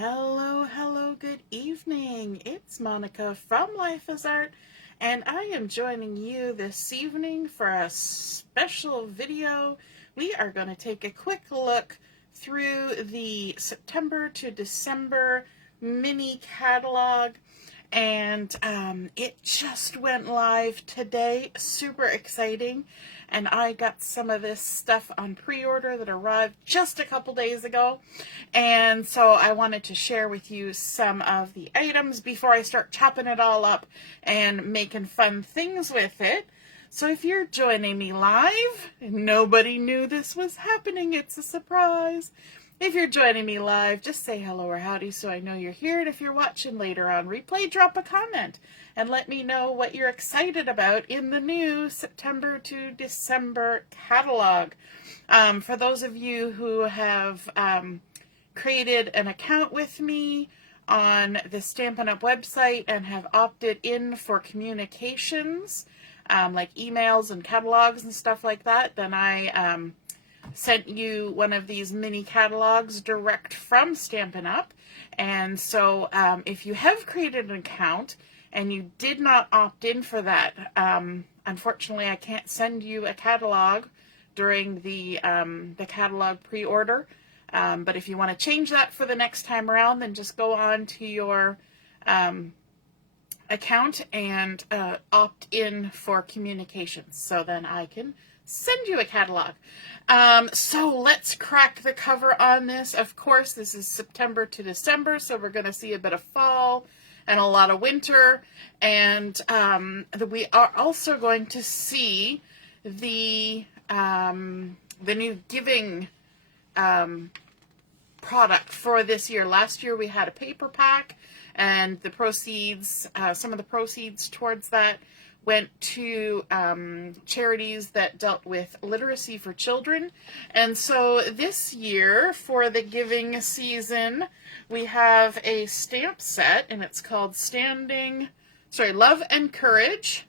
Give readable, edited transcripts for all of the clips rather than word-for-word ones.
Hello, hello, good evening. It's Monica from Life as Art, and I am joining you this evening for a special video. We are going to take a quick look through the September to December mini catalog, and it just went live today. Super exciting. And I got some of this stuff on pre-order that arrived just a couple days ago. And so I wanted to share with you some of the items before I start chopping it all up and making fun things with it. So if you're joining me live, nobody knew this was happening. It's a surprise. If you're joining me live, just say hello or howdy so I know you're here. And if you're watching later on replay, drop a comment and let me know what you're excited about in the new September to December catalog. For those of you who have created an account with me on the Stampin' Up website and have opted in for communications, like emails and catalogs and stuff like that, then I sent you one of these mini catalogs direct from Stampin' Up. And so if you have created an account and you did not opt in for that, unfortunately I can't send you a catalog during the catalog pre-order. But if you want to change that for the next time around, then just go on to your account and opt in for communications. So then I can send you a catalog. So let's crack the cover on this. Of course, this is September to December, so we're going to see a bit of fall and a lot of winter. And we are also going to see the new giving product for this year. Last year we had a paper pack, and the proceeds, some of the proceeds towards that went to charities that dealt with literacy for children. And so this year, for the giving season, we have a stamp set, and it's called Love and Courage.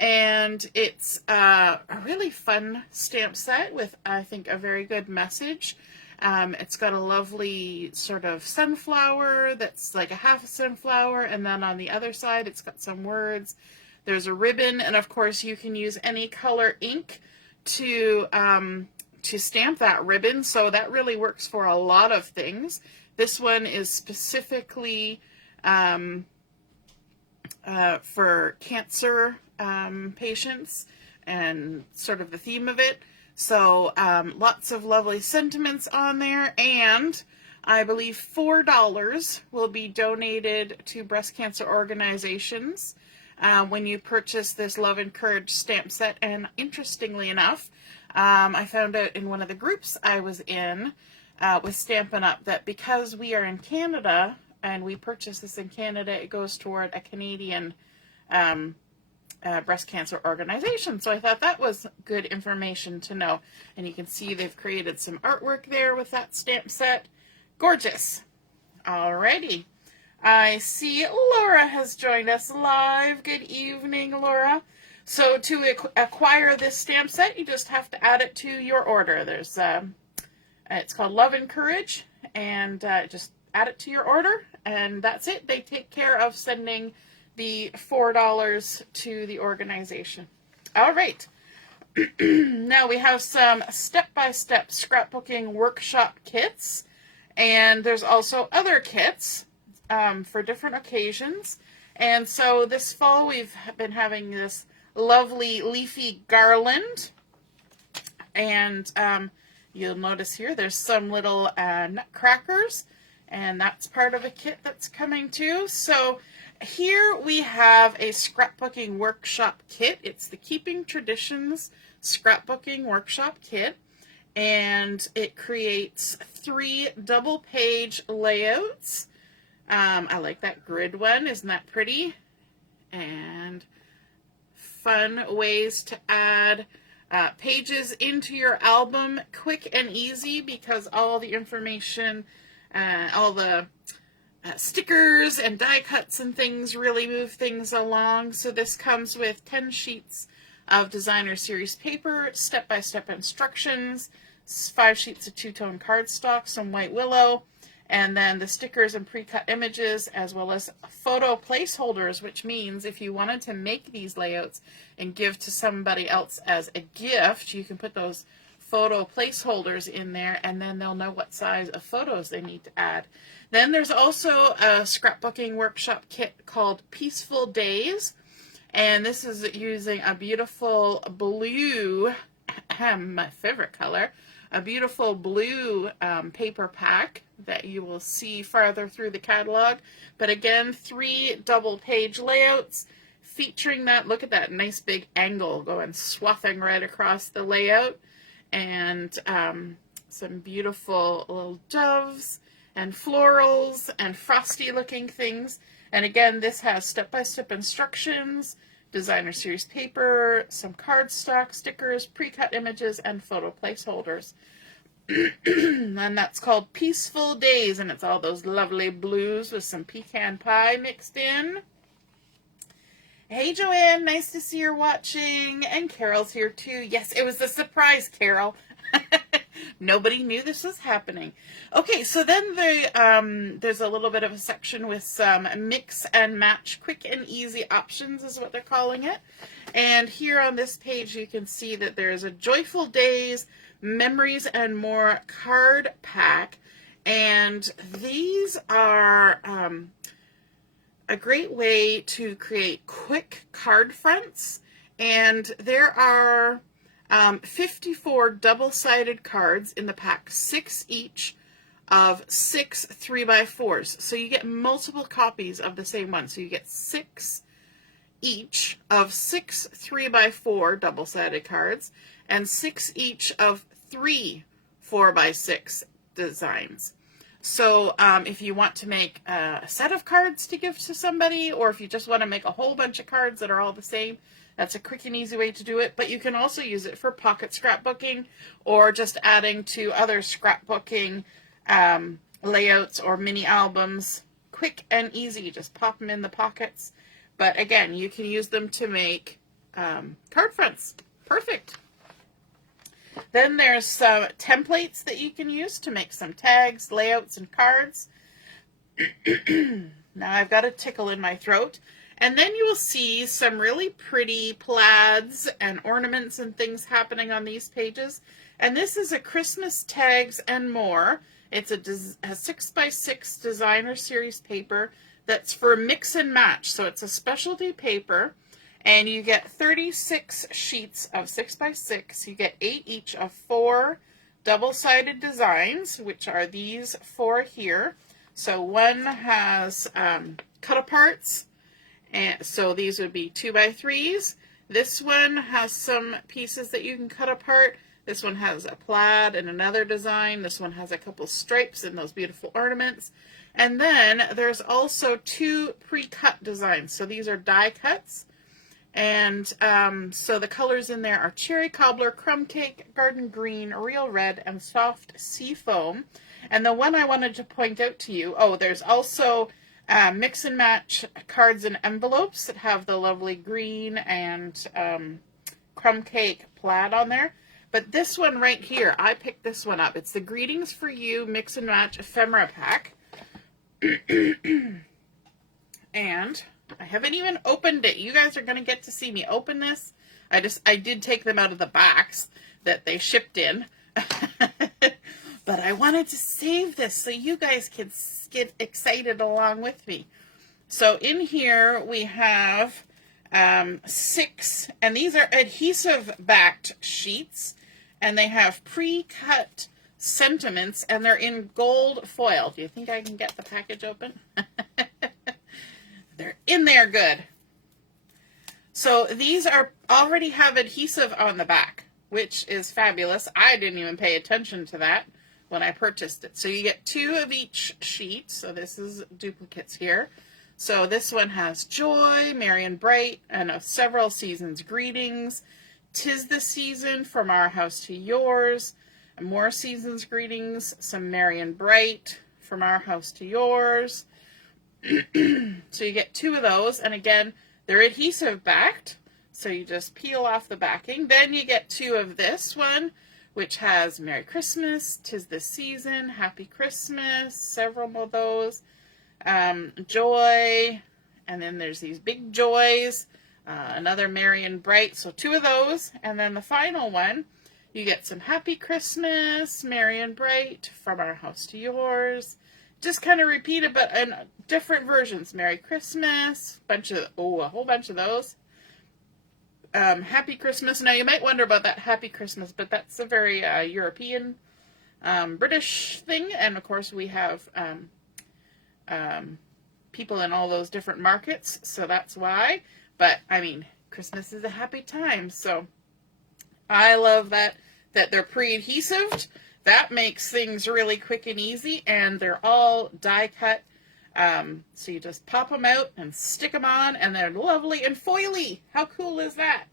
And it's a really fun stamp set with, I think, a very good message. It's got a lovely sort of sunflower that's like a half a sunflower, and then on the other side it's got some words. There's a ribbon, and of course you can use any color ink to stamp that ribbon, so that really works for a lot of things. This one is specifically for cancer patients, and sort of the theme of it. So lots of lovely sentiments on there, and I believe $4 will be donated to breast cancer organizations when you purchase this Love and Courage stamp set. And interestingly enough, I found out in one of the groups I was in with Stampin' Up that because we are in Canada and we purchase this in Canada, it goes toward a Canadian breast cancer organization. So I thought that was good information to know. And you can see they've created some artwork there with that stamp set. Gorgeous. Alrighty. I see Laura has joined us live. Good evening, Laura. So to acquire this stamp set, you just have to add it to your order. There's it's called Love and Courage, and just add it to your order, and that's it. They take care of sending the $4 to the organization. All right. Now we have some step-by-step scrapbooking workshop kits, and there's also other kits for different occasions. And so this fall we've been having this lovely leafy garland, and you'll notice here there's some little nutcrackers, and that's part of a kit that's coming too. So here we have a scrapbooking workshop kit. It's the Keeping Traditions Scrapbooking Workshop Kit, and it creates 3 double-page layouts. I like that grid one. Isn't that pretty? And fun ways to add pages into your album, quick and easy, because all the information, all the stickers and die cuts and things really move things along. So this comes with 10 sheets of designer series paper, step-by-step instructions, 5 sheets of two-tone cardstock, some white willow, and then the stickers and pre-cut images, as well as photo placeholders, which means if you wanted to make these layouts and give to somebody else as a gift, you can put those photo placeholders in there, and then they'll know what size of photos they need to add. Then there's also a scrapbooking workshop kit called Peaceful Days, and this is using a beautiful blue, my favorite color, a beautiful blue paper pack that you will see farther through the catalog. But again, 3 double page layouts featuring that. Look at that nice big angle going swathing right across the layout. And some beautiful little doves and florals and frosty looking things. And again, this has step-by-step instructions, designer series paper, some cardstock, stickers, pre-cut images, and photo placeholders. And that's called Peaceful Days, and it's all those lovely blues with some pecan pie mixed in. Hey Joanne, nice to see you're watching. And Carol's here too. Yes, it was a surprise, Carol. Nobody knew this was happening. Okay, so then there's a little bit of a section with some mix and match, quick and easy options is what they're calling it. And here on this page you can see that there's a Joyful Days, Memories and More card pack. And these are a great way to create quick card fronts. And there are 54 double-sided cards in the pack, 6 each of 6 3x4s. So you get multiple copies of the same one. So you get 6 each of 6 3x4 double-sided cards and 6 each of 3 4x6 designs. So if you want to make a set of cards to give to somebody, or if you just want to make a whole bunch of cards that are all the same, that's a quick and easy way to do it. But you can also use it for pocket scrapbooking or just adding to other scrapbooking layouts or mini albums. Quick and easy, just pop them in the pockets. But again, you can use them to make card fronts. Perfect. Then there's some templates that you can use to make some tags, layouts, and cards. Now I've got a tickle in my throat. And then you will see some really pretty plaids and ornaments and things happening on these pages. And this is a Christmas Tags and More. It's a 6x6 designer series paper that's for mix and match. So it's a specialty paper. And you get 36 sheets of 6x6. You get 8 each of 4 double-sided designs, which are these 4 here. So one has cut-aparts. And so these would be 2x3s. This one has some pieces that you can cut apart. This one has a plaid and another design. This one has a couple stripes and those beautiful ornaments. And then there's also 2 pre-cut designs. So these are die cuts. And so the colors in there are Cherry Cobbler, Crumb Cake, Garden Green, Real Red, and Soft Sea Foam. And the one I wanted to point out to you, there's also mix and match cards and envelopes that have the lovely green and crumb cake plaid on there. But this one right here, I picked this one up. It's the Greetings for You Mix and Match Ephemera Pack. And I haven't even opened it. You guys are going to get to see me open this. I did take them out of the box that they shipped in. But I wanted to save this so you guys can get excited along with me. So in here we have 6, and these are adhesive backed sheets, and they have pre-cut sentiments, and they're in gold foil. Do you think I can get the package open? They're in there good. So these already have adhesive on the back, which is fabulous. I didn't even pay attention to that when I purchased it. So you get 2 of each sheet. So this is duplicates here. So this one has Joy, Merry and Bright, and several seasons greetings. 'Tis the season, from our house to yours. More seasons greetings, some Merry and Bright, from our house to yours. So you get 2 of those, and again, they're adhesive backed, so you just peel off the backing. Then you get 2 of this one, which has Merry Christmas, 'Tis the Season, Happy Christmas, several of those, Joy, and then there's these big joys, another Merry and Bright, so 2 of those, and then the final one, you get some Happy Christmas, Merry and Bright, From Our House to Yours, just kind of repeat it, but in different versions, Merry Christmas, a whole bunch of those. Happy Christmas. Now, you might wonder about that Happy Christmas, but that's a very European, British thing. And, of course, we have people in all those different markets, so that's why. But, I mean, Christmas is a happy time, so I love that they're pre-adhesive. That makes things really quick and easy, and they're all die-cut. So you just pop them out and stick them on, and they're lovely and foily. How cool is that?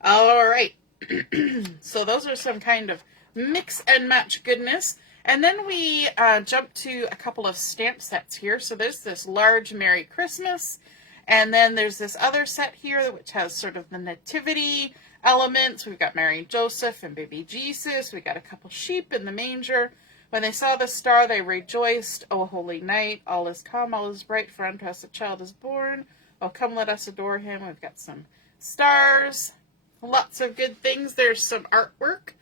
All right. So those are some kind of mix and match goodness. And then we jump to a couple of stamp sets here. So there's this large Merry Christmas, and then there's this other set here which has sort of the nativity elements. We've got Mary and Joseph and baby Jesus. We got a couple sheep in the manger. When they saw the star, they rejoiced. O holy night, all is calm, all is bright, for unto us a child is born. Oh, come, let us adore him. We've got some stars, lots of good things. There's some artwork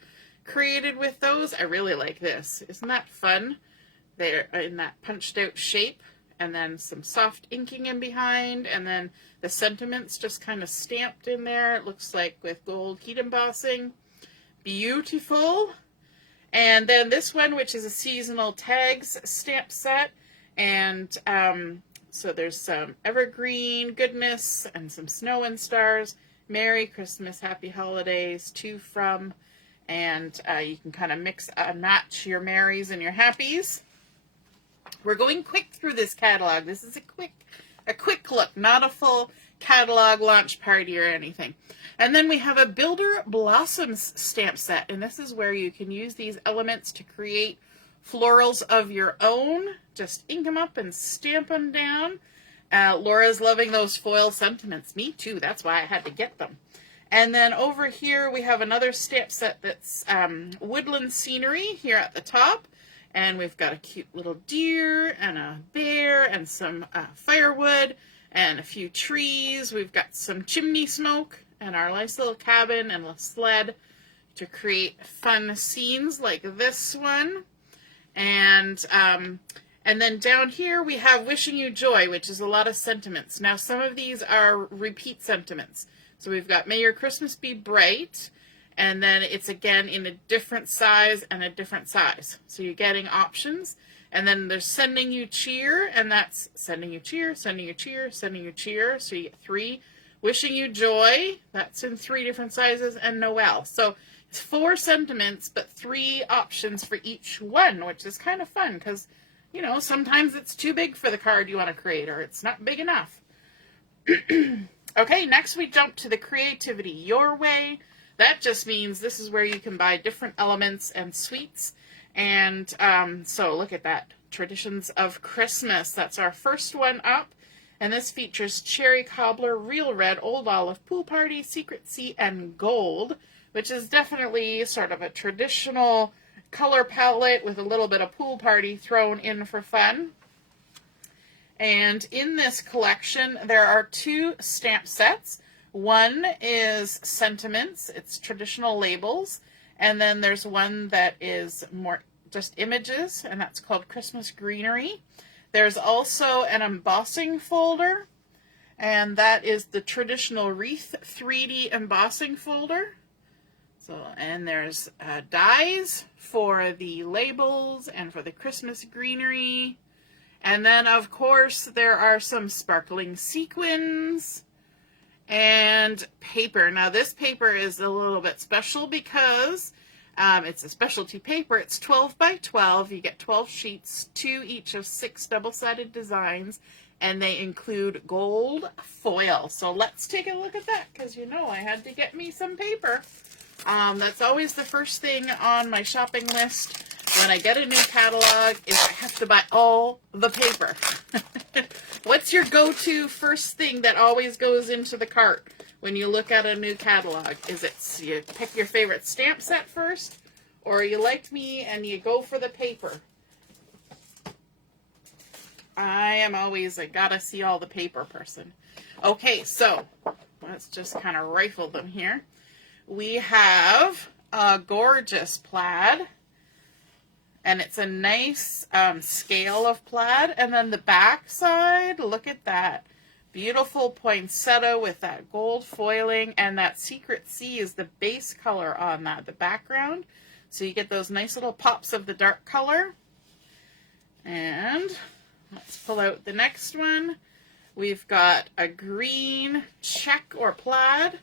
created with those. I really like this. Isn't that fun? They're in that punched out shape, and then some soft inking in behind, and then the sentiments just kind of stamped in there. It looks like with gold heat embossing. Beautiful. And then this one, which is a seasonal tags stamp set. And so there's some evergreen goodness and some snow and stars. Merry Christmas, Happy Holidays, to, from. And you can kind of mix and match your Marys and your Happies. We're going quick through this catalog. This is a quick look, not a full catalog launch party or anything. And then we have a Builder Blossoms stamp set, and this is where you can use these elements to create florals of your own. Just ink them up and stamp them down. Laura's loving those foil sentiments. Me too. That's why I had to get them. And then over here we have another stamp set that's woodland scenery here at the top. And we've got a cute little deer and a bear and some firewood and a few trees. We've got some chimney smoke and our nice little cabin and a sled to create fun scenes like this one. And then down here we have Wishing You Joy, which is a lot of sentiments. Now some of these are repeat sentiments. So we've got May Your Christmas Be Bright, and then it's again in a different size and a different size. So you're getting options. And then there's Sending You Cheer, and that's Sending You Cheer, Sending You Cheer, Sending You Cheer. So you get 3. Wishing You Joy, that's in 3 different sizes, and Noel. So it's 4 sentiments, but 3 options for each one, which is kind of fun because, you know, sometimes it's too big for the card you want to create, or it's not big enough. Okay, next we jump to the Creativity Your Way. That just means this is where you can buy different elements and sweets. And so look at that. Traditions of Christmas. That's our first one up. And this features Cherry Cobbler, Real Red, Old Olive, Pool Party, Secret Sea, and Gold, which is definitely sort of a traditional color palette with a little bit of Pool Party thrown in for fun. And in this collection, there are 2 stamp sets. One is Sentiments, it's traditional labels, and then there's one that is more just images, and that's called Christmas Greenery. There's also an embossing folder, and that is the traditional Wreath 3D embossing folder. So, and there's dies for the labels and for the Christmas greenery. And then, of course, there are some sparkling sequins and paper. Now, this paper is a little bit special because it's a specialty paper. It's 12 by 12. You get 12 sheets, 2 each of 6 double-sided designs, and they include gold foil. So let's take a look at that because, you know, I had to get me some paper. That's always the first thing on my shopping list when I get a new catalog is I have to buy all the paper. What's your go-to first thing that always goes into the cart when you look at a new catalog? Is it you pick your favorite stamp set first, or you like me and you go for the paper? I am always a gotta see all the paper person. Okay, so let's just kind of rifle them here. We have a gorgeous plaid, and it's a nice scale of plaid. And then the back side, look at that. Beautiful poinsettia with that gold foiling, and that Secret Sea is the base color on that, the background. So you get those nice little pops of the dark color. And let's pull out the next one. We've got a green check or plaid.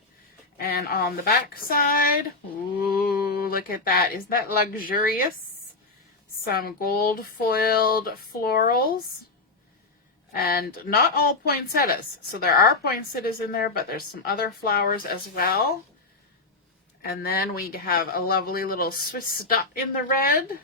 And on the back side, ooh, look at that. Isn't that luxurious? Some gold foiled florals. And not all poinsettias. So there are poinsettias in there, but there's some other flowers as well. And then we have a lovely little Swiss dot in the red.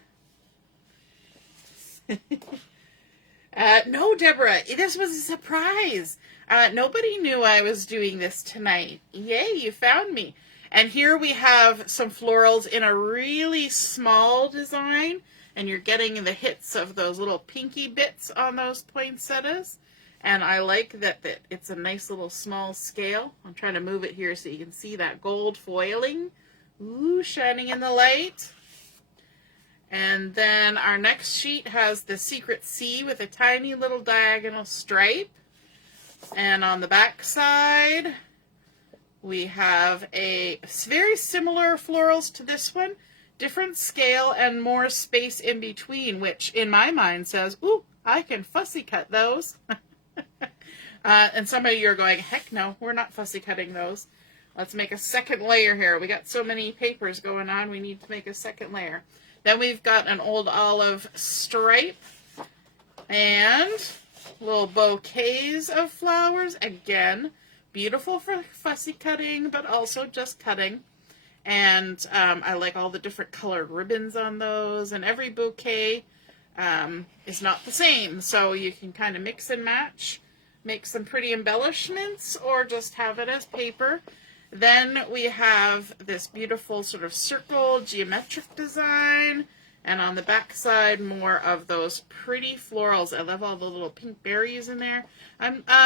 No, Deborah, this was a surprise. Nobody knew I was doing this tonight. Yay, you found me. And here we have some florals in a really small design, and you're getting the hits of those little pinky bits on those poinsettias. And I like that it's a nice little small scale. I'm trying to move it here so you can see that gold foiling. Ooh, shining in the light. And then our next sheet has the Secret Sea with a tiny little diagonal stripe. And on the back side, we have a very similar florals to this one, different scale and more space in between, which in my mind says, ooh, I can fussy cut those. And some of you are going, heck no, we're not fussy cutting those. Let's make a second layer here. We got so many papers going on, we need to make a second layer. Then we've got an old olive stripe and little bouquets of flowers. Again, beautiful for fussy cutting, but also just cutting. And I like all the different colored ribbons on those. And every bouquet is not the same. So you can kind of mix and match, make some pretty embellishments, or just have it as paper. Then we have this beautiful sort of circle geometric design, and on the back side more of those pretty florals. I love all the little pink berries in there.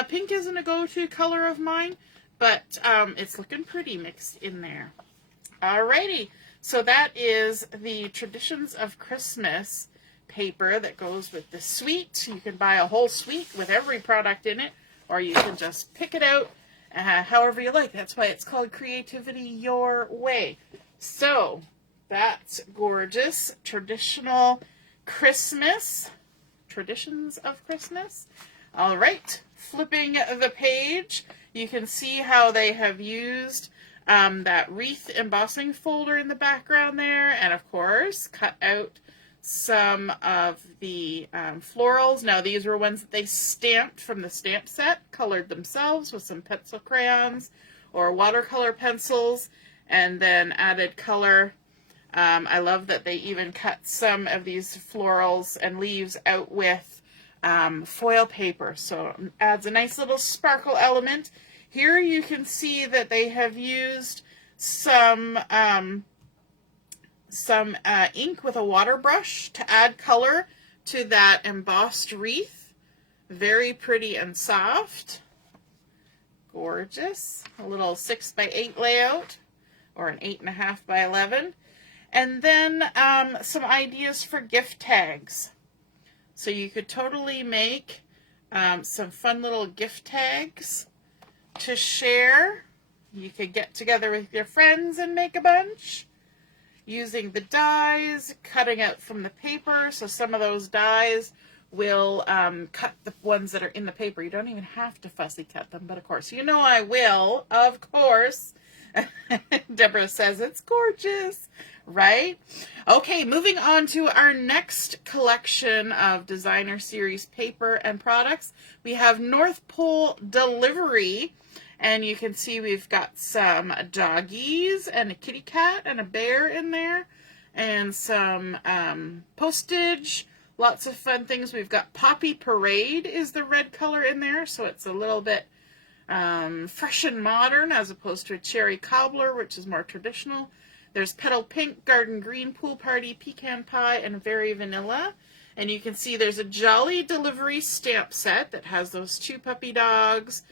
Pink isn't a go-to color of mine, but it's looking pretty mixed in there. Alrighty, so that is the Traditions of Christmas paper that goes with the suite. You can buy a whole suite with every product in it, or you can just pick it out however you like. That's why it's called Creativity Your Way. So that's gorgeous. Traditional Christmas. Traditions of Christmas. All right. Flipping the page, you can see how they have used that wreath embossing folder in the background there. And of course, cut out some of the florals. Now these were ones that they stamped from the stamp set, colored themselves with some pencil crayons or watercolor pencils, and then added color. I love that they even cut some of these florals and leaves out with foil paper, so it adds a nice little sparkle element. Here you can see that they have used some ink with a water brush to add color to that embossed wreath. Very pretty and soft. Gorgeous. A little 6x8 layout, or an 8.5 by 11. And then some ideas for gift tags. So you could totally make some fun little gift tags to share. You could get together with your friends and make a bunch. Using the dies, cutting out from the paper. So some of those dies will cut the ones that are in the paper. You don't even have to fussy cut them, but of course, you know I will, of course. Deborah says it's gorgeous, right? Okay, moving on to our next collection of designer series paper and products. We have North Pole Delivery. And you can see we've got some doggies and a kitty cat and a bear in there. And some postage. Lots of fun things. We've got Poppy Parade is the red color in there. So it's a little bit Fresh and modern as opposed to a cherry cobbler, which is more traditional. There's petal pink, garden green, pool party, pecan pie, and very vanilla. And you can see there's a jolly delivery stamp set that has those 2 puppy dogs.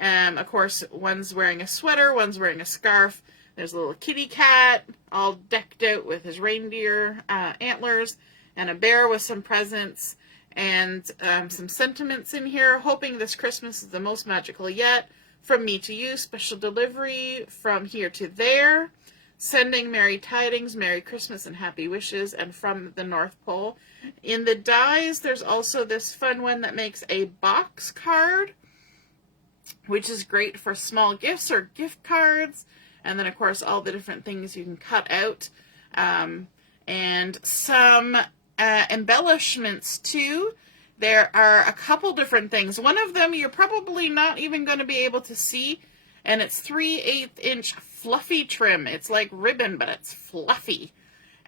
Of course, one's wearing a sweater, one's wearing a scarf. There's a little kitty cat all decked out with his reindeer antlers, and a bear with some presents, and some sentiments in here. Hoping this Christmas is the most magical yet. From me to you, special delivery from here to there. Sending merry tidings, Merry Christmas, and happy wishes, and from the North Pole. In the dies, there's also this fun one that makes a box card, which is great for small gifts or gift cards. And then, of course, all the different things you can cut out. And some embellishments, too. There are a couple different things. One of them you're probably not even going to be able to see, and it's 3/8" fluffy trim. It's like ribbon, but it's fluffy.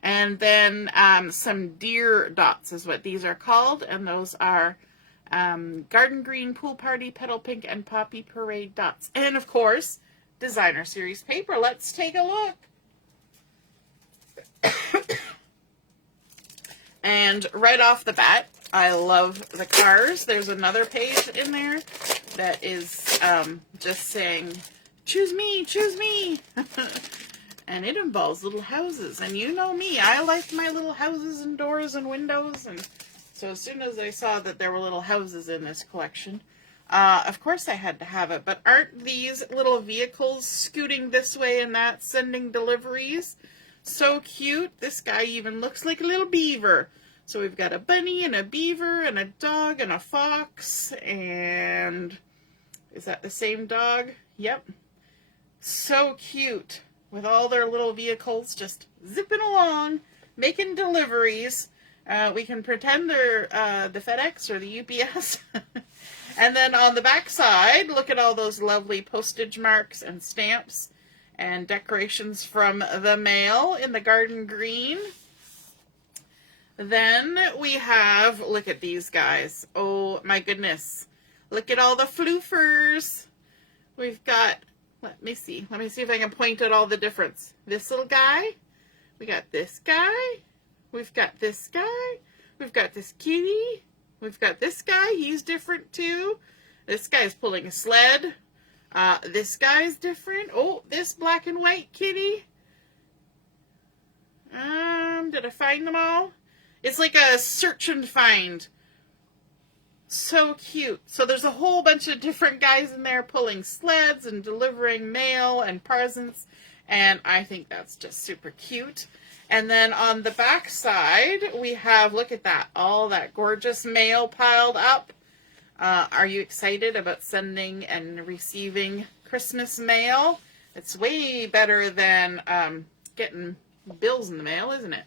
And then some deer dots is what these are called, and those are garden green, pool party, petal pink, and poppy parade dots. And, of course, designer series paper. Let's take a look. And right off the bat, I love the cars. There's another page in there that is just saying, choose me, choose me. And it involves little houses. And you know me, I like my little houses and doors and windows. And so as soon as I saw that there were little houses in this collection, of course I had to have it. But aren't these little vehicles scooting this way and that, sending deliveries? So cute. This guy even looks like a little beaver. So we've got a bunny and a beaver and a dog and a fox. And is that the same dog? Yep. So cute. With all their little vehicles just zipping along, making deliveries. We can pretend they're the FedEx or the UPS. And then on the back side, look at all those lovely postage marks and stamps and decorations from the mail in the garden green. Then we have, look at these guys. Oh my goodness. Look at all the floofers. We've got, let me see if I can point at all the difference. This little guy. We got this guy. We've got this guy. We've got this kitty. We've got this guy. He's different too. This guy's pulling a sled. This guy's different. Oh, this black and white kitty. Did I find them all? It's like a search and find. So cute. So there's a whole bunch of different guys in there pulling sleds and delivering mail and presents. And I think that's just super cute. And then on the back side, we have, look at that, all that gorgeous mail piled up. Are you excited about sending and receiving Christmas mail? It's way better than getting bills in the mail, isn't it?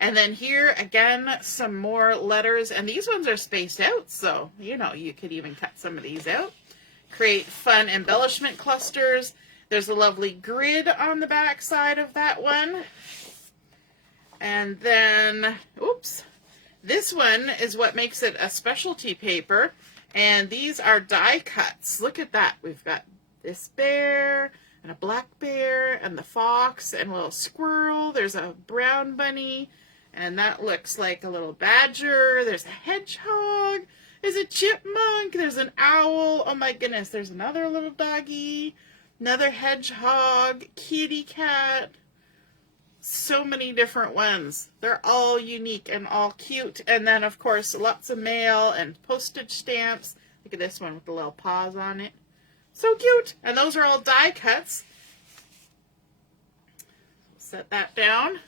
And then here, again, some more letters. And these ones are spaced out, so, you know, you could even cut some of these out. Create fun embellishment clusters. There's a lovely grid on the back side of that one. And then, oops, this one is what makes it a specialty paper. And these are die cuts. Look at that. We've got this bear and a black bear and the fox and a little squirrel. There's a brown bunny. And that looks like a little badger. There's a hedgehog. There's a chipmunk. There's an owl. Oh my goodness. There's another little doggy. Another hedgehog. Kitty cat. So many different ones. They're all unique and all cute. And then, of course, lots of mail and postage stamps. Look at this one with the little paws on it. So cute. And those are all die cuts. Set that down.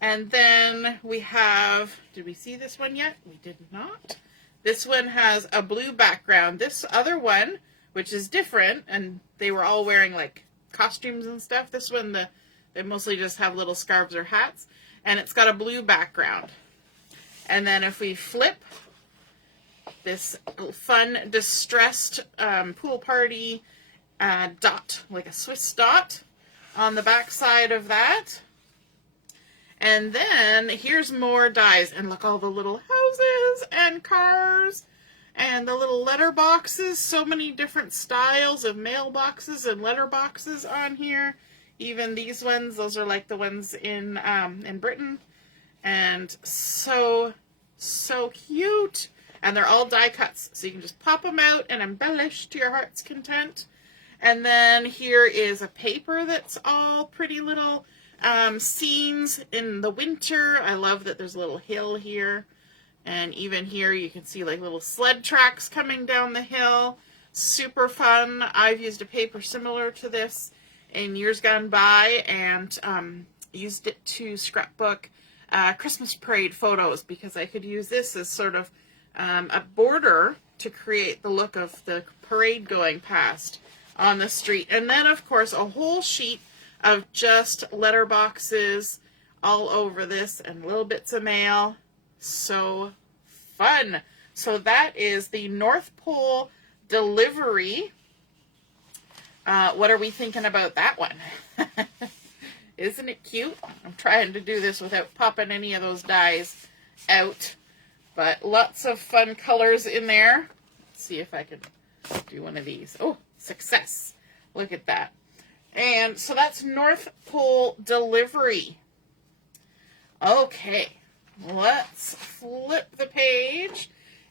And then we have, did we see this one yet? We did not. This one has a blue background. This other one, which is different, and they were all wearing like costumes and stuff. This one, they mostly just have little scarves or hats, and it's got a blue background. And then if we flip this fun distressed pool party dot, like a Swiss dot on the back side of that. And then here's more dies, and look, all the little houses and cars And the little letter boxes, so many different styles of mailboxes and letter boxes on here. Even these ones, those are like the ones in Britain. And so cute. And they're all die cuts, so you can just pop them out and embellish to your heart's content. And then here is a paper that's all pretty little scenes in the winter. I love that there's a little hill here. And even here you can see like little sled tracks coming down the hill. Super fun. I've used a paper similar to this in years gone by and used it to scrapbook Christmas parade photos because I could use this as sort of a border to create the look of the parade going past on the street. And then, of course, a whole sheet of just letter boxes all over this and little bits of mail. So fun. So that is the North Pole delivery. What are we thinking about that one? Isn't it cute? I'm trying to do this without popping any of those dies out. But lots of fun colors in there. Let's see if I can do one of these. Oh, success. Look at that. And so that's North Pole delivery. Okay, let's flip the page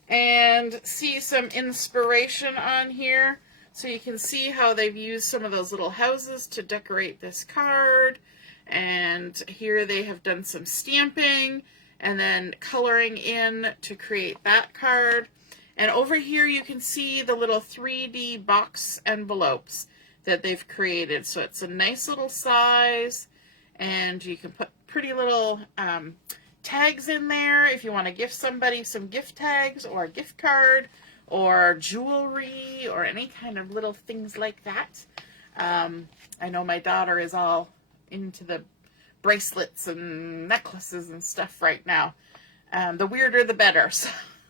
and see some inspiration on here. So you can see how they've used some of those little houses to decorate this card. And here they have done some stamping and then coloring in to create that card. And over here you can see the little 3D box envelopes that they've created. So it's a nice little size, and you can put pretty little tags in there if you want to gift somebody some gift tags or a gift card or jewelry or any kind of little things like that. I know my daughter is all into the bracelets and necklaces and stuff right now. The weirder the better.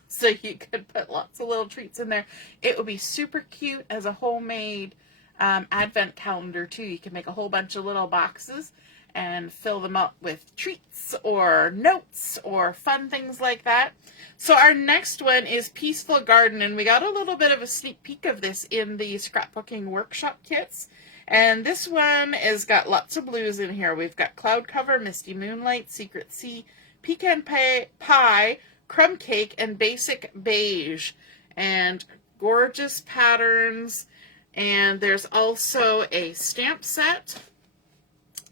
So you could put lots of little treats in there. It would be super cute as a homemade advent calendar too. You can make a whole bunch of little boxes and fill them up with treats or notes or fun things like that. So our next one is Peaceful Garden, and we got a little bit of a sneak peek of this in the scrapbooking workshop kits. And this one has got lots of blues in here. We've got Cloud Cover, Misty Moonlight, Secret Sea, Pecan Pie, Crumb Cake, and Basic Beige. And gorgeous patterns. And there's also a stamp set.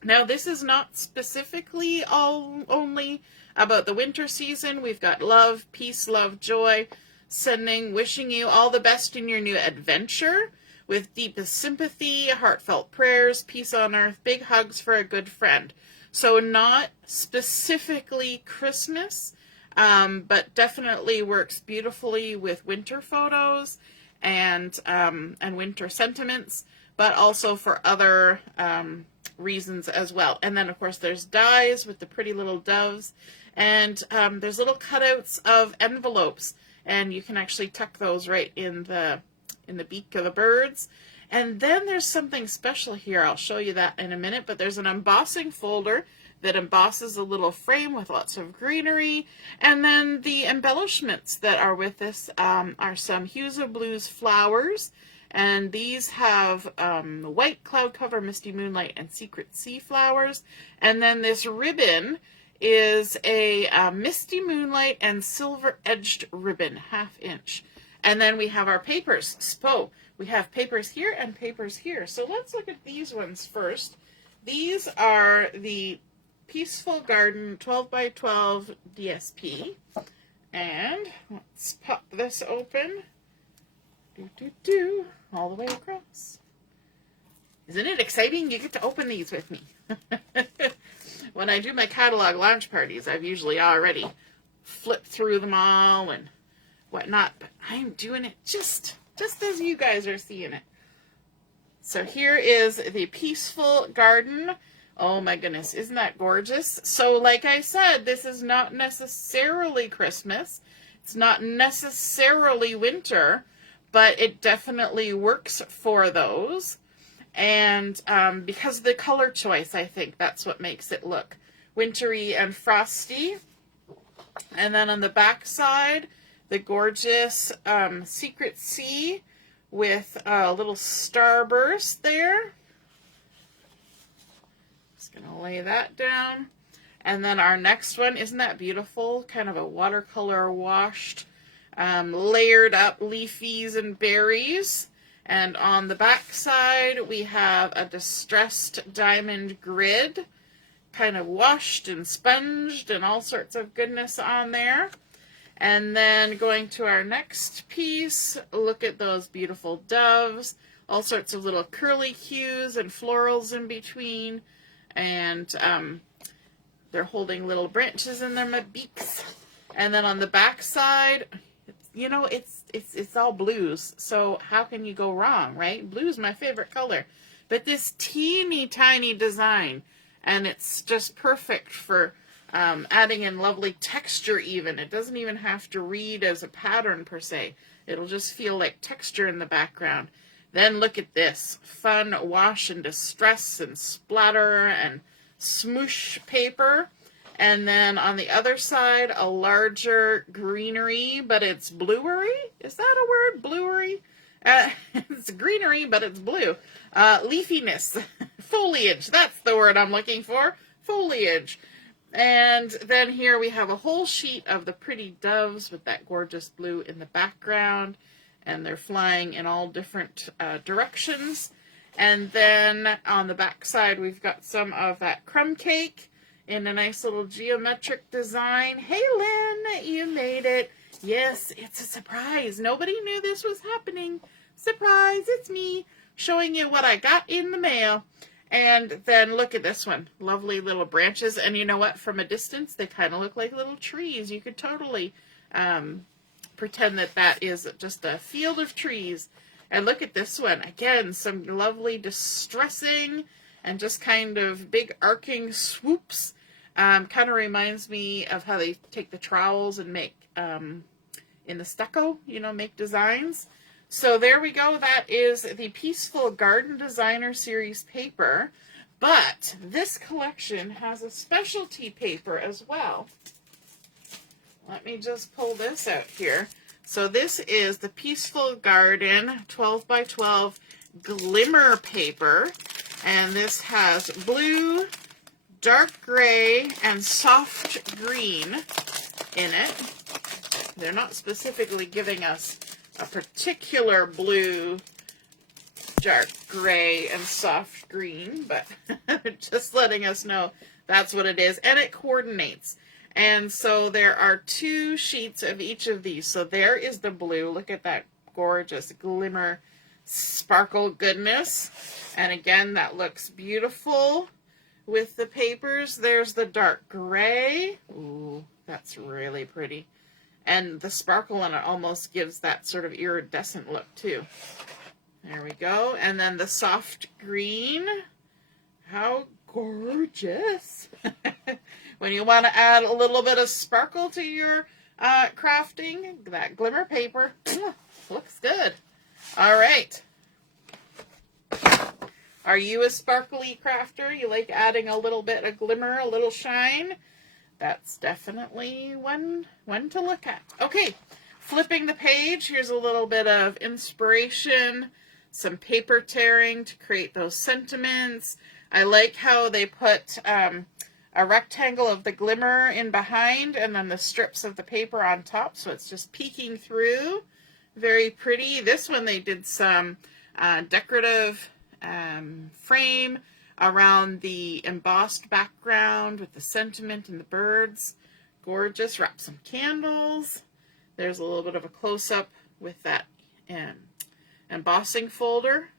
Now this is not specifically only about the winter season. We've got love, peace, love, joy, wishing you all the best in your new adventure. With deepest sympathy, heartfelt prayers, peace on earth, big hugs for a good friend. So not specifically Christmas, but definitely works beautifully with winter photos and winter sentiments, but also for other reasons as well. And then, of course, there's dies with the pretty little doves, and there's little cutouts of envelopes, and you can actually tuck those right in the beak of the birds. And then there's something special here. I'll show you that in a minute, but there's an embossing folder that embosses a little frame with lots of greenery. And then the embellishments that are with this are some Hues of Blues flowers. And these have white cloud cover, Misty Moonlight, and Secret Sea flowers. And then this ribbon is a Misty Moonlight and silver edged ribbon, 1/2 inch. And then we have our papers. So we have papers here and papers here. So let's look at these ones first. These are the Peaceful Garden 12 by 12 DSP. And let's pop this open. All the way across. Isn't it exciting? You get to open these with me. When I do my catalog launch parties, I've usually already flipped through them all and whatnot, but I'm doing it just as you guys are seeing it. So here is the Peaceful Garden. Oh my goodness, isn't that gorgeous? So like I said, this is not necessarily Christmas. It's not necessarily winter, but it definitely works for those. And because of the color choice, I think that's what makes it look wintry and frosty. And then on the back side, the gorgeous Secret Sea with a little starburst there. Just going to lay that down. And then our next one, isn't that beautiful? Kind of a watercolor washed, layered up leafies and berries. And on the back side, we have a distressed diamond grid, kind of washed and sponged and all sorts of goodness on there. And then going to our next piece, look at those beautiful doves, all sorts of little curly cues and florals in between. And they're holding little branches in their beaks. And then on the back side, you know, it's all blues. So how can you go wrong, right? Blue is my favorite color. But this teeny tiny design, and it's just perfect for adding in lovely texture even. It doesn't even have to read as a pattern per se. It'll just feel like texture in the background. Then look at this. Fun wash and distress and splatter and smoosh paper. And then on the other side, a larger greenery, but it's bluery. Is that a word? Bluery? It's greenery, but it's blue. Leafiness. Foliage. That's the word I'm looking for. Foliage. And then here we have a whole sheet of the pretty doves with that gorgeous blue in the background. And they're flying in all different directions. And then on the back side, we've got some of that crumb cake in a nice little geometric design. Hey, Lynn, you made it. Yes, it's a surprise. Nobody knew this was happening. Surprise, it's me showing you what I got in the mail. And then look at this one. Lovely little branches. And you know what? From a distance, they kind of look like little trees. You could totally pretend that that is just a field of trees. And look at this one. Again, some lovely distressing and just kind of big arcing swoops. Kind of reminds me of how they take the trowels and make, in the stucco, you know, make designs. So there we go. That is the Peaceful Garden Designer Series paper. But this collection has a specialty paper as well. Let me just pull this out here. So this is the Peaceful Garden 12 by 12 glimmer paper. And this has blue, dark gray, and soft green in it. They're not specifically giving us a particular blue, dark gray, and soft green, but just letting us know that's what it is. And it coordinates. And so there are 2 sheets of each of these. So there is the blue. Look at that gorgeous glimmer sparkle goodness. And again, that looks beautiful with the papers. There's the dark gray. Ooh, that's really pretty. And the sparkle in it almost gives that sort of iridescent look too. There we go. And then the soft green. How gorgeous. When you want to add a little bit of sparkle to your crafting, that glimmer paper looks good. All right. Are you a sparkly crafter? You like adding a little bit of glimmer, a little shine? That's definitely one to look at. Okay, flipping the page, here's a little bit of inspiration, some paper tearing to create those sentiments. I like how they put a rectangle of the glimmer in behind and then the strips of the paper on top, so it's just peeking through. Very pretty. This one they did some decorative frame around the embossed background with the sentiment and the birds. Gorgeous. Wrap some candles. There's a little bit of a close-up with that embossing folder.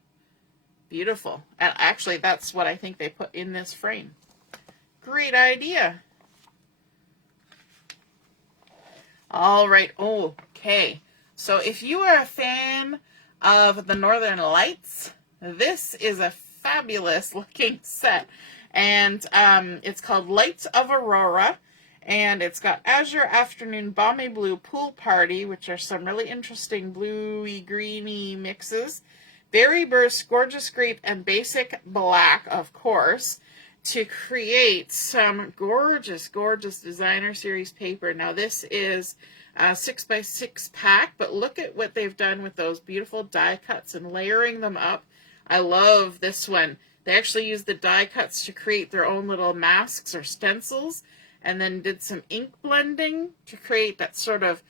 Beautiful. And actually, that's what I think they put in this frame. Great idea. All right. Okay. So if you are a fan of the Northern Lights, this is a fabulous looking set. And it's called Lights of Aurora. And it's got Azure Afternoon Balmy Blue Pool Party, which are some really interesting bluey, greeny mixes. Berry Burst, Gorgeous Grape, and Basic Black, of course. to create some gorgeous, gorgeous designer series paper. Now this is a 6x6 pack, but look at what they've done with those beautiful die cuts and layering them up. I love this one. They actually used the die cuts to create their own little masks or stencils, and then did some ink blending to create that sort of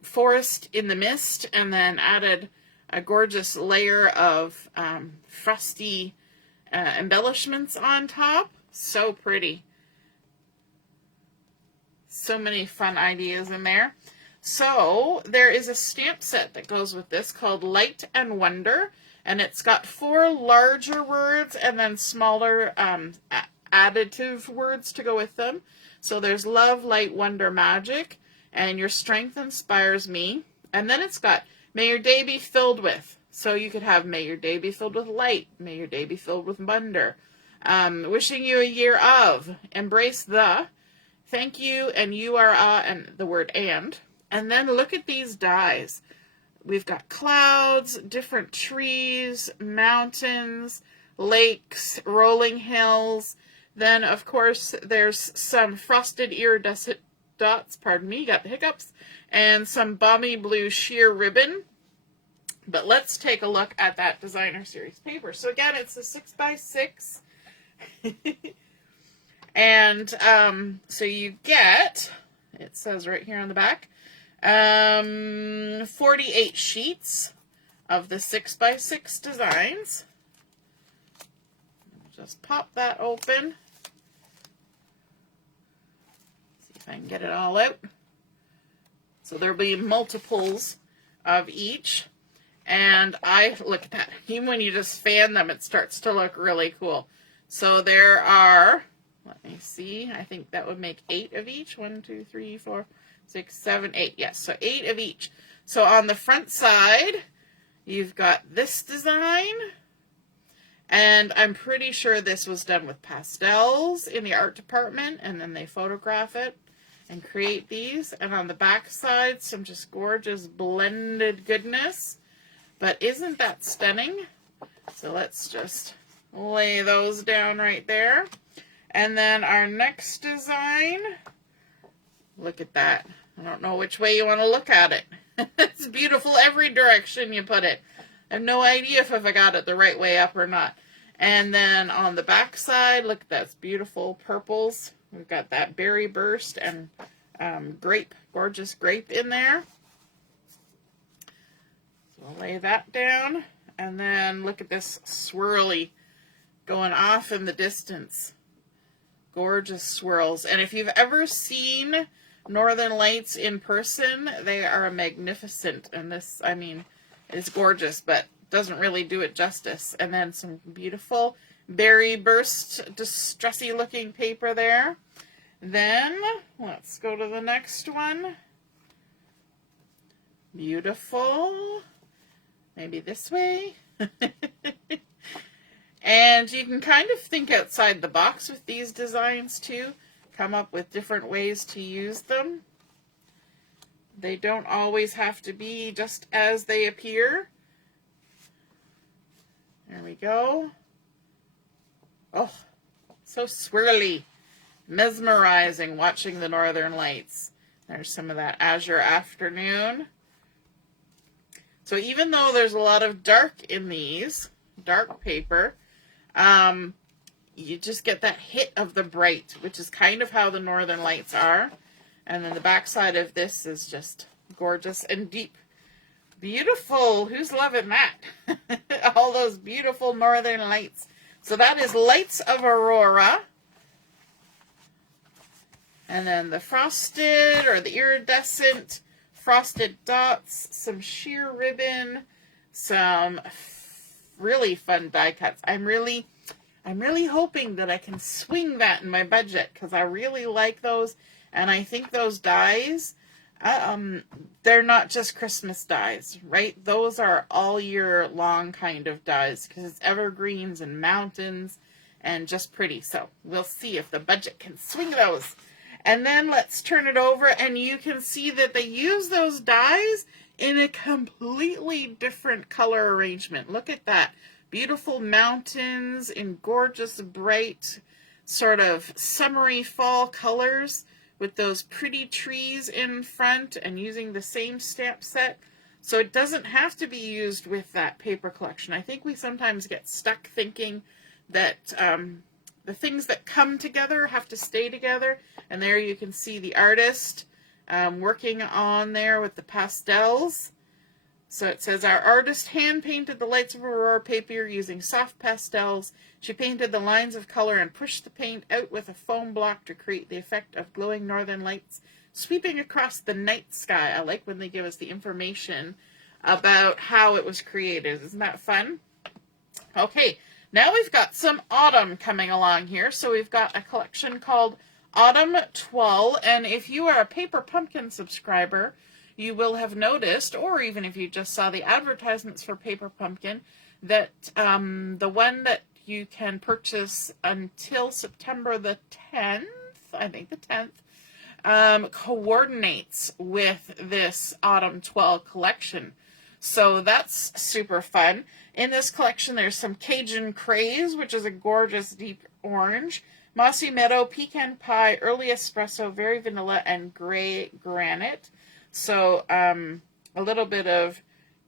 forest in the mist, and then added a gorgeous layer of frosty embellishments on top. So pretty. So many fun ideas in there. So there is a stamp set that goes with this called Light and Wonder, and it's got 4 larger words and then smaller additive words to go with them. So there's love, light, wonder, magic, and your strength inspires me. And then it's got may your day be filled with. So you could have may your day be filled with light, may your day be filled with wonder. Wishing you a year of, embrace the, thank you, and you are and the word and. And then look at these dies. We've got clouds, different trees, mountains, lakes, rolling hills. Then, of course, there's some frosted iridescent dots, pardon me, got the hiccups, and some balmy blue sheer ribbon. But let's take a look at that designer series paper. So again, it's a 6x6. And so you get, it says right here on the back, 48 sheets of the 6x6 designs. Just pop that open. See if I can get it all out. So there'll be multiples of each. And look at that. Even when you just fan them, it starts to look really cool. So there are, let me see, I think that would make 8 of each. 1, 2, 3, 4, 6, 7, 8. Yes, so 8 of each. So on the front side, you've got this design. And I'm pretty sure this was done with pastels in the art department, and then they photograph it and create these. And on the back side, some just gorgeous blended goodness. But isn't that stunning? So let's just lay those down right there. And then our next design, look at that. I don't know which way you want to look at it. It's beautiful every direction you put it. I have no idea if I got it the right way up or not. And then on the back side, look at that beautiful purples. We've got that berry burst and grape, gorgeous grape in there. So I'll lay that down. And then look at this swirly going off in the distance. Gorgeous swirls. And if you've ever seen Northern Lights in person, they are magnificent. And this, I mean, is gorgeous, but doesn't really do it justice. And then some beautiful berry burst, distressy looking paper there. Then let's go to the next one. Beautiful. Maybe this way. And you can kind of think outside the box with these designs too. Come up with different ways to use them. They don't always have to be just as they appear. There we go. Oh, so swirly. Mesmerizing watching the Northern Lights. There's some of that azure afternoon. So even though there's a lot of dark in these, dark paper, you just get that hit of the bright, which is kind of how the Northern Lights are. And then the back side of this is just gorgeous and deep. Beautiful. Who's loving that? All those beautiful Northern Lights. So that is Lights of Aurora. And then the frosted or the iridescent frosted dots, some sheer ribbon, some really fun die cuts. I'm really hoping that I can swing that in my budget because I really like those. And I think those dies, they're not just Christmas dies, right? Those are all year long kind of dies because it's evergreens and mountains and just pretty. So we'll see if the budget can swing those. And then let's turn it over and you can see that they use those dies in a completely different color arrangement. Look at that. beautiful mountains in gorgeous, bright, sort of summery fall colors with those pretty trees in front, and using the same stamp set. So it doesn't have to be used with that paper collection. I think we sometimes get stuck thinking that the things that come together have to stay together. And there you can see the artist working on there with the pastels. So it says, our artist hand-painted the lights of Aurora paper using soft pastels. She painted the lines of color and pushed the paint out with a foam block to create the effect of glowing northern lights sweeping across the night sky. I like when they give us the information about how it was created. Isn't that fun? Okay, now we've got some autumn coming along here. So we've got a collection called Autumn Twirl, and if you are a Paper Pumpkin subscriber, you will have noticed, or even if you just saw the advertisements for Paper Pumpkin, that the one that you can purchase until September the 10th, I think the 10th, coordinates with this Autumn Twirl collection. So that's super fun. In this collection, there's some Cajun Craze, which is a gorgeous deep orange, Mossy Meadow, Pecan Pie, Early Espresso, Very Vanilla, and Gray Granite. So a little bit of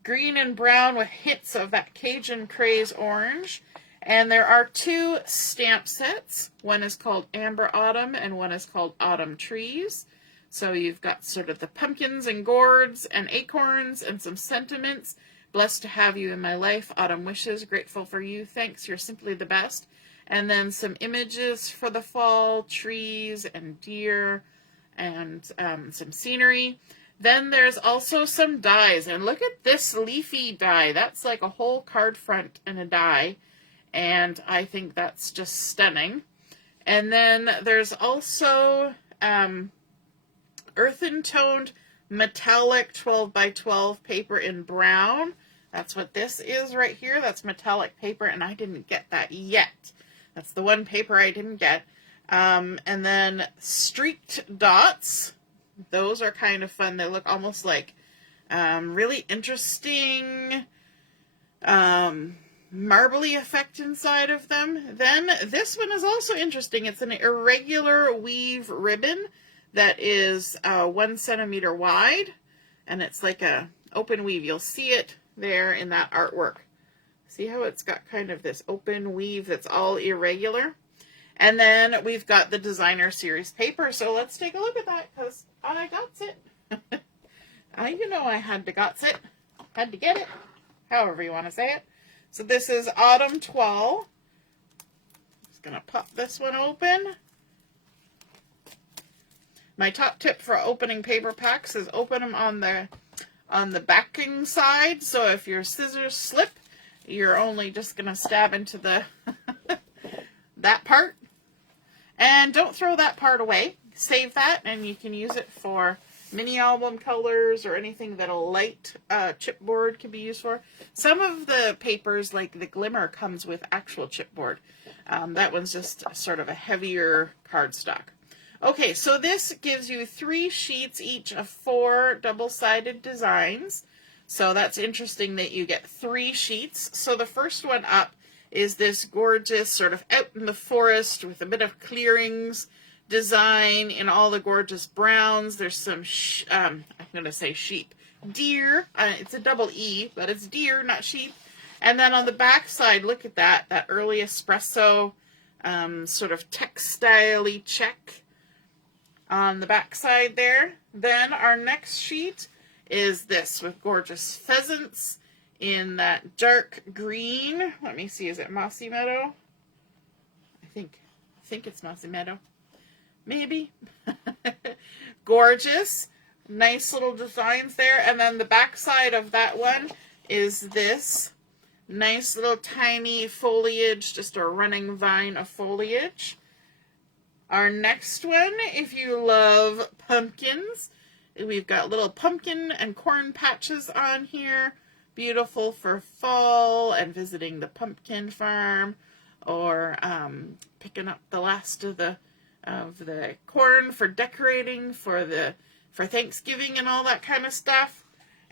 green and brown with hints of that Cajun Craze orange. And there are two stamp sets. One is called Amber Autumn and one is called Autumn Trees. So you've got sort of the pumpkins and gourds and acorns and some sentiments. Blessed to have you in my life. Autumn wishes. Grateful for you. Thanks. You're simply the best. And then some images for the fall, trees and deer and some scenery. Then there's also some dies. And look at this leafy die. That's like a whole card front and a die. And I think that's just stunning. And then there's also earthen toned metallic 12 by 12 paper in brown. That's what this is right here. That's metallic paper, and I didn't get that yet. That's the one paper I didn't get. And then streaked dots. Those are kind of fun. They look almost like really interesting marbly effect inside of them. Then this one is also interesting. It's an irregular weave ribbon that is 1 centimeter wide, and it's like a open weave. You'll see it there in that artwork. See how it's got kind of this open weave that's all irregular? And then we've got the designer series paper. So let's take a look at that, because I got it. You know I had to got it. Had to get it. However you want to say it. So this is Autumn Twirl. Just going to pop this one open. My top tip for opening paper packs is open them on the backing side. So if your scissors slip, you're only just going to stab into the that part. And don't throw that part away. Save that, and you can use it for mini album colors or anything that a light chipboard can be used for. Some of the papers, like the Glimmer, comes with actual chipboard. That one's just sort of a heavier cardstock. Okay, so this gives you 3 sheets, each of 4 double-sided designs. So that's interesting that you get 3 sheets. So the first one up is this gorgeous sort of out in the forest with a bit of clearings design in all the gorgeous browns. There's some, I'm going to say sheep. Deer. It's a double E, but it's deer, not sheep. And then on the back side, look at that early espresso sort of textile-y check on the back side there. Then our next sheet is this with gorgeous pheasants in that dark green. Let me see, is it Mossy Meadow? I think it's Mossy Meadow. Maybe. Gorgeous. Nice little designs there. And then the back side of that one is this nice little tiny foliage, just a running vine of foliage. Our next one, if you love pumpkins, we've got little pumpkin and corn patches on here. Beautiful for fall and visiting the pumpkin farm, or picking up the last of the corn for decorating for Thanksgiving and all that kind of stuff.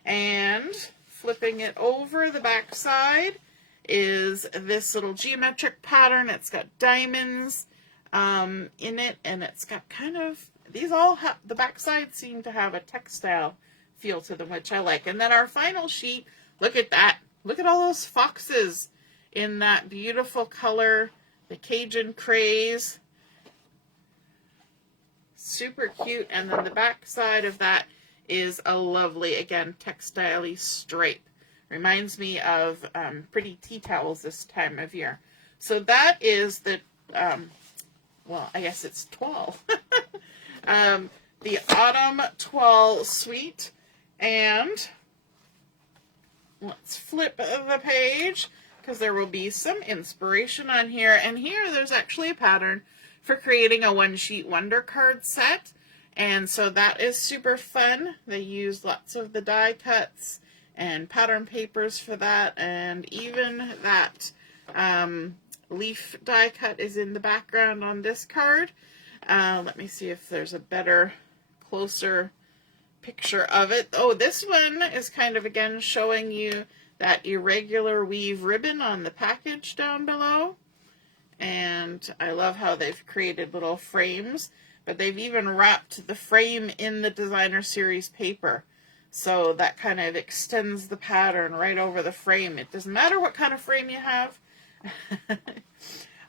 And flipping it over the back side is this little geometric pattern. It's got diamonds in it, and it's got kind of, these all have, the back sides seem to have a textile feel to them, which I like. And then our final sheet, look at that. Look at all those foxes in that beautiful color, the Cajun craze. Super cute. And then the back side of that is a lovely, again, textile-y stripe. Reminds me of pretty tea towels this time of year. So that is the, well, I guess it's toile. The Autumn Toile Suite. And let's flip the page, because there will be some inspiration on here. And here there's actually a pattern for creating a one-sheet wonder card set. And so that is super fun. They use lots of the die cuts and pattern papers for that. And even that leaf die cut is in the background on this card. Let me see if there's a better, closer picture of it. Oh, this one is kind of, again, showing you that irregular weave ribbon on the package down below. And I love how they've created little frames, but they've even wrapped the frame in the designer series paper. So that kind of extends the pattern right over the frame. It doesn't matter what kind of frame you have.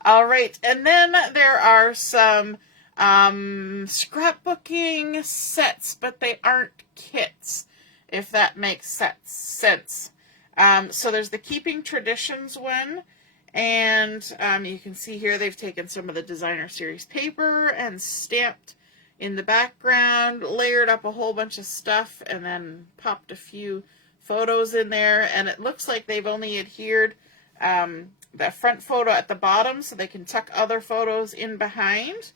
All right, and then there are some scrapbooking sets, but they aren't kits, if that makes sense. So there's the Keeping Traditions one, and you can see here they've taken some of the designer series paper and stamped in the background, layered up a whole bunch of stuff, and then popped a few photos in there. And it looks like they've only adhered the front photo at the bottom so they can tuck other photos in behind.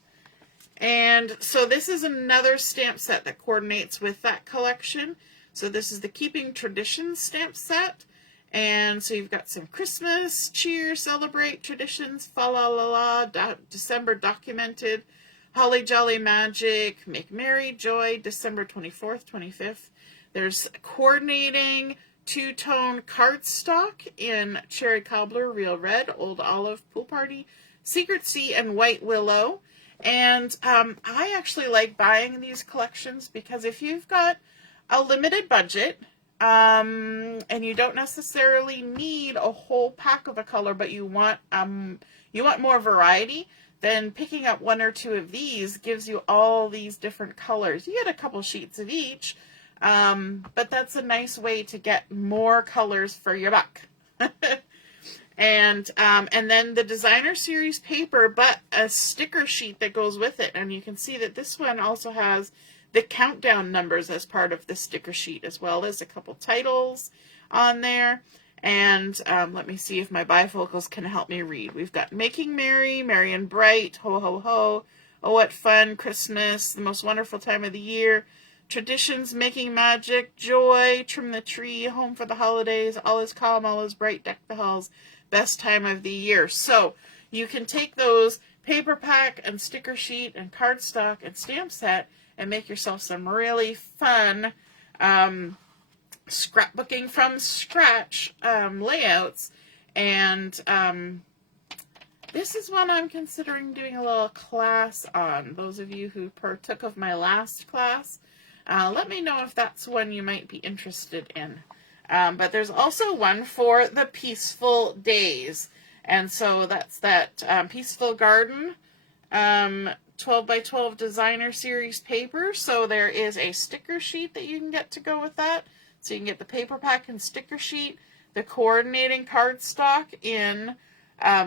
And so this is another stamp set that coordinates with that collection. So this is the Keeping Traditions stamp set. And so you've got some Christmas, cheer, celebrate, traditions, fa la la la, December documented, holly jolly magic, make merry, joy, December 24th, 25th. There's coordinating two-tone cardstock in Cherry Cobbler, Real Red, Old Olive, Pool Party, Secret Sea, and White Willow. And I actually like buying these collections because if you've got a limited budget, and you don't necessarily need a whole pack of a color, but you want more variety, then picking up one or two of these gives you all these different colors. You get a couple sheets of each, but that's a nice way to get more colors for your buck. And then the designer series paper, but a sticker sheet that goes with it. And you can see that this one also has the countdown numbers as part of the sticker sheet, as well as a couple titles on there. And let me see if my bifocals can help me read. We've got Making Merry, Merry and Bright, Ho Ho Ho, Oh What Fun, Christmas, the most wonderful time of the year, Traditions, Making Magic, Joy, Trim the Tree, Home for the Holidays, All is Calm, All is Bright, Deck the Halls, Best Time of the Year. So you can take those paper pack and sticker sheet and cardstock and stamp set and make yourself some really fun scrapbooking from scratch layouts. And this is one I'm considering doing a little class on. Those of you who partook of my last class, let me know if that's one you might be interested in. But there's also one for the Peaceful Days. And so that's that Peaceful Garden 12 by 12 designer series paper. So there is a sticker sheet that you can get to go with that. So you can get the paper pack and sticker sheet, the coordinating cardstock in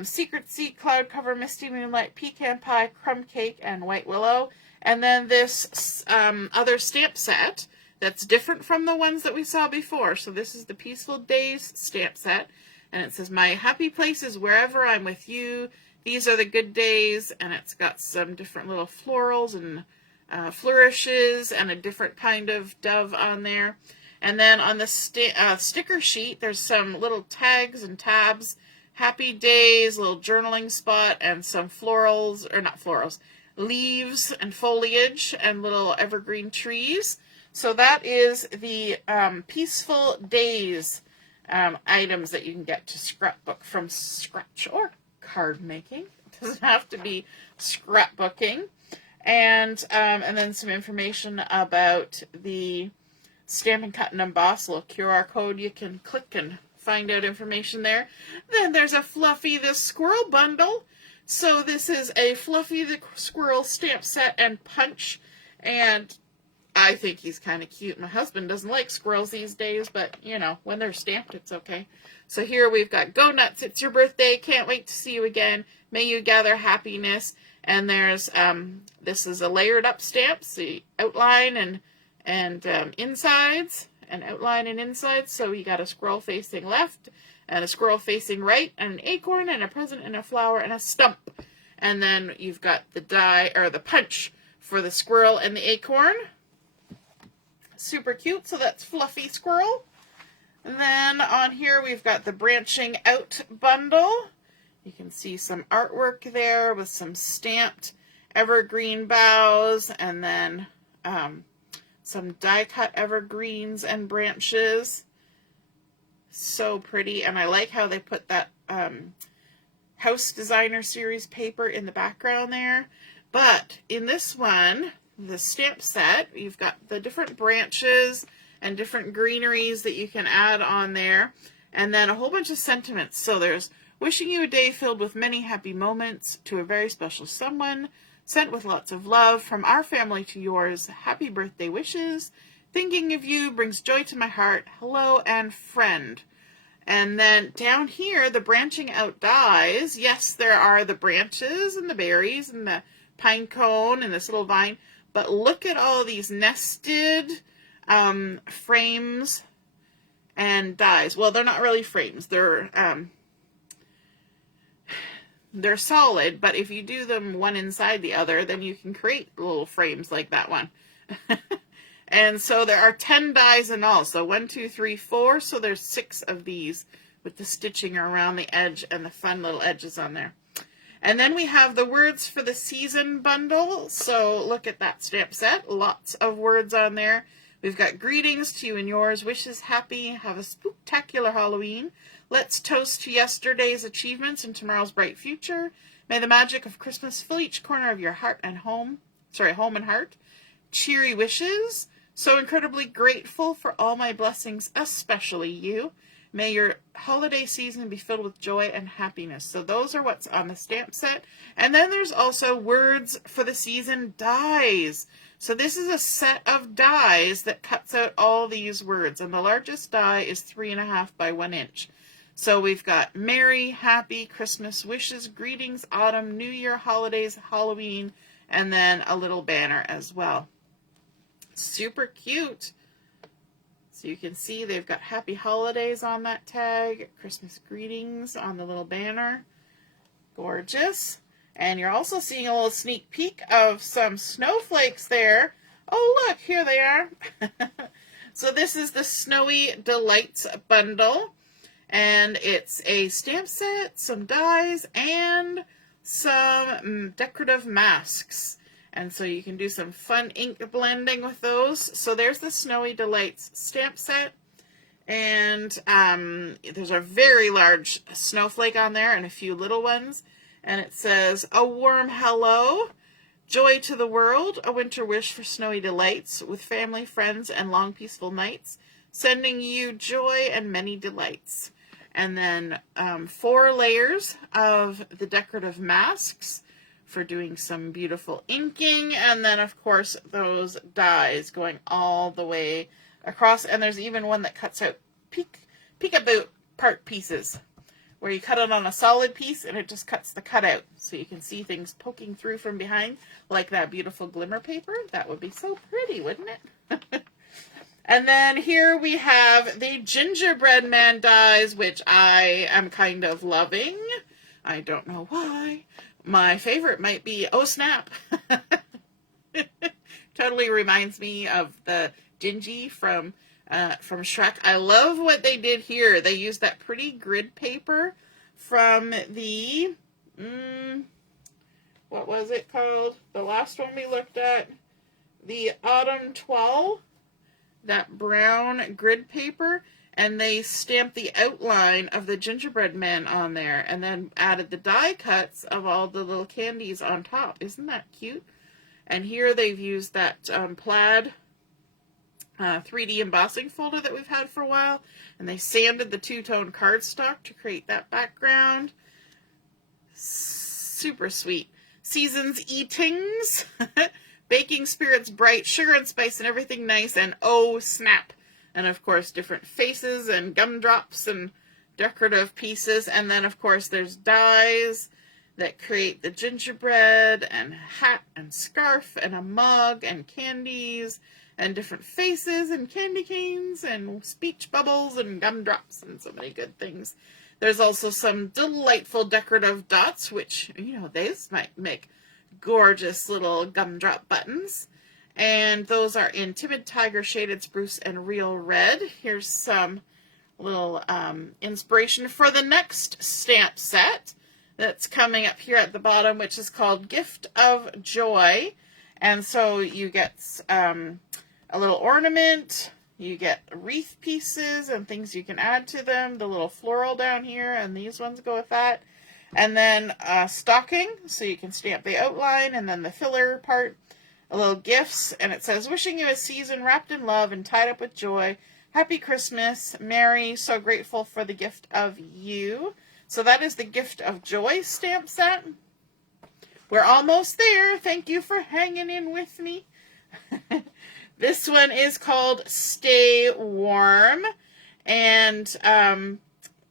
Secret Sea, Cloud Cover, Misty Moonlight, Pecan Pie, Crumb Cake, and White Willow. And then this other stamp set that's different from the ones that we saw before. So this is the Peaceful Days stamp set. And it says, my happy place is wherever I'm with you. These are the good days. And it's got some different little florals and flourishes and a different kind of dove on there. And then on the sticker sheet, there's some little tags and tabs, happy days, little journaling spot, and some florals, or not florals, leaves and foliage and little evergreen trees. So that is the Peaceful Days items that you can get to scrapbook from scratch or card making. It doesn't have to be scrapbooking. And then some information about the Stampin' Cut and Emboss, little QR code you can click and find out information there. Then there's a Fluffy the Squirrel bundle. So this is a Fluffy the Squirrel stamp set and punch, and I think he's kind of cute. My husband doesn't like squirrels these days, but, you know, when they're stamped, it's okay. So here we've got Go Nuts, It's Your Birthday, Can't Wait to See You Again, May You Gather Happiness, and there's, this is a layered up stamp, so outline and insides, and outline and insides, so you got a squirrel facing left, and a squirrel facing right, and an acorn, and a present, and a flower, and a stump. And then you've got the die, or the punch, for the squirrel and the acorn. Super cute, so that's Fluffy Squirrel. And then on here we've got the Branching Out bundle. You can see some artwork there with some stamped evergreen boughs, and then some die-cut evergreens and branches. So pretty, and I like how they put that House Designer Series paper in the background there. But in this one, the stamp set, you've got the different branches and different greeneries that you can add on there, and then a whole bunch of sentiments. So there's wishing you a day filled with many happy moments to a very special someone, sent with lots of love from our family to yours, happy birthday wishes, thinking of you brings joy to my heart, hello and friend. And then down here, the Branching Out dies. Yes, there are the branches and the berries and the pine cone and this little vine, but look at all these nested frames and dies. Well, they're not really frames. They're solid, but if you do them one inside the other, then you can create little frames like that one. And so there are 10 dies in all. So 1, 2, 3, 4. So there's 6 of these with the stitching around the edge and the fun little edges on there. And then we have the Words for the Season bundle. So look at that stamp set. Lots of words on there. We've got greetings to you and yours. Wishes happy. Have a spooktacular Halloween. Let's toast to yesterday's achievements and tomorrow's bright future. May the magic of Christmas fill each corner of your heart and home. Home and heart. Cheery wishes. So incredibly grateful for all my blessings, especially you. May your holiday season be filled with joy and happiness. So those are what's on the stamp set. And then there's also Words for the Season dies. So this is a set of dies that cuts out all these words. And the largest die is 3.5 by 1 inch. So we've got Merry, Happy, Christmas, Wishes, Greetings, Autumn, New Year, Holidays, Halloween, and then a little banner as well. Super cute. So you can see they've got Happy Holidays on that tag, Christmas greetings on the little banner. Gorgeous. And you're also seeing a little sneak peek of some snowflakes there. Oh, look, here they are. So this is the Snowy Delights bundle. And it's a stamp set, some dies, and some decorative masks. And so you can do some fun ink blending with those. So there's the Snowy Delights stamp set. And there's a very large snowflake on there and a few little ones. And it says, a warm hello, joy to the world, a winter wish for snowy delights, with family, friends, and long peaceful nights, sending you joy and many delights. And then 4 layers of the decorative masks for doing some beautiful inking, and then of course those dies going all the way across, and there's even one that cuts out peekaboo part pieces where you cut it on a solid piece and it just cuts the cutout so you can see things poking through from behind like that beautiful glimmer paper. That would be so pretty, wouldn't it? And then here we have the Gingerbread Man dies, which I am kind of loving. I don't know why. My favorite might be Oh Snap. Totally reminds me of the Gingy from Shrek. I love what they did here. They used that pretty grid paper from the, what was it called? The last one we looked at, the Autumn 12, that brown grid paper. and they stamped the outline of the gingerbread men on there and then added the die cuts of all the little candies on top. Isn't that cute? And here they've used that plaid 3D embossing folder that we've had for a while, and they sanded the two-tone cardstock to create that background. Super sweet. Season's eatings. Baking spirits bright, sugar and spice and everything nice, and oh snap. And of course different faces and gumdrops and decorative pieces. And then of course there's dies that create the gingerbread and hat and scarf and a mug and candies and different faces and candy canes and speech bubbles and gumdrops and so many good things. There's also some delightful decorative dots, which, you know, these might make gorgeous little gumdrop buttons. And those are in Timid Tiger, Shaded Spruce, and Real Red. Here's some little inspiration for the next stamp set that's coming up here at the bottom, which is called Gift of Joy. And so you get a little ornament, you get wreath pieces and things you can add to them, the little floral down here, and these ones go with that. And then stocking, so you can stamp the outline, and then the filler part, a little gifts, and it says, wishing you a season wrapped in love and tied up with joy. Happy Christmas, Mary, so grateful for the gift of you. So that is the Gift of Joy stamp set. We're almost there. Thank you for hanging in with me. This one is called Stay Warm, and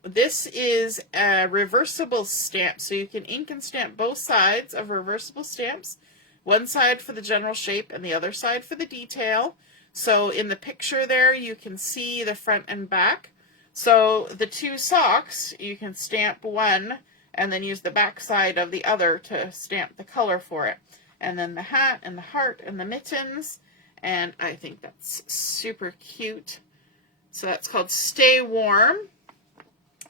this is a reversible stamp, so you can ink and stamp both sides of reversible stamps, one side for the general shape and the other side for the detail. So in the picture there, you can see the front and back. So the two socks, you can stamp one and then use the back side of the other to stamp the color for it. And then the hat and the heart and the mittens, and I think that's super cute. So that's called Stay Warm.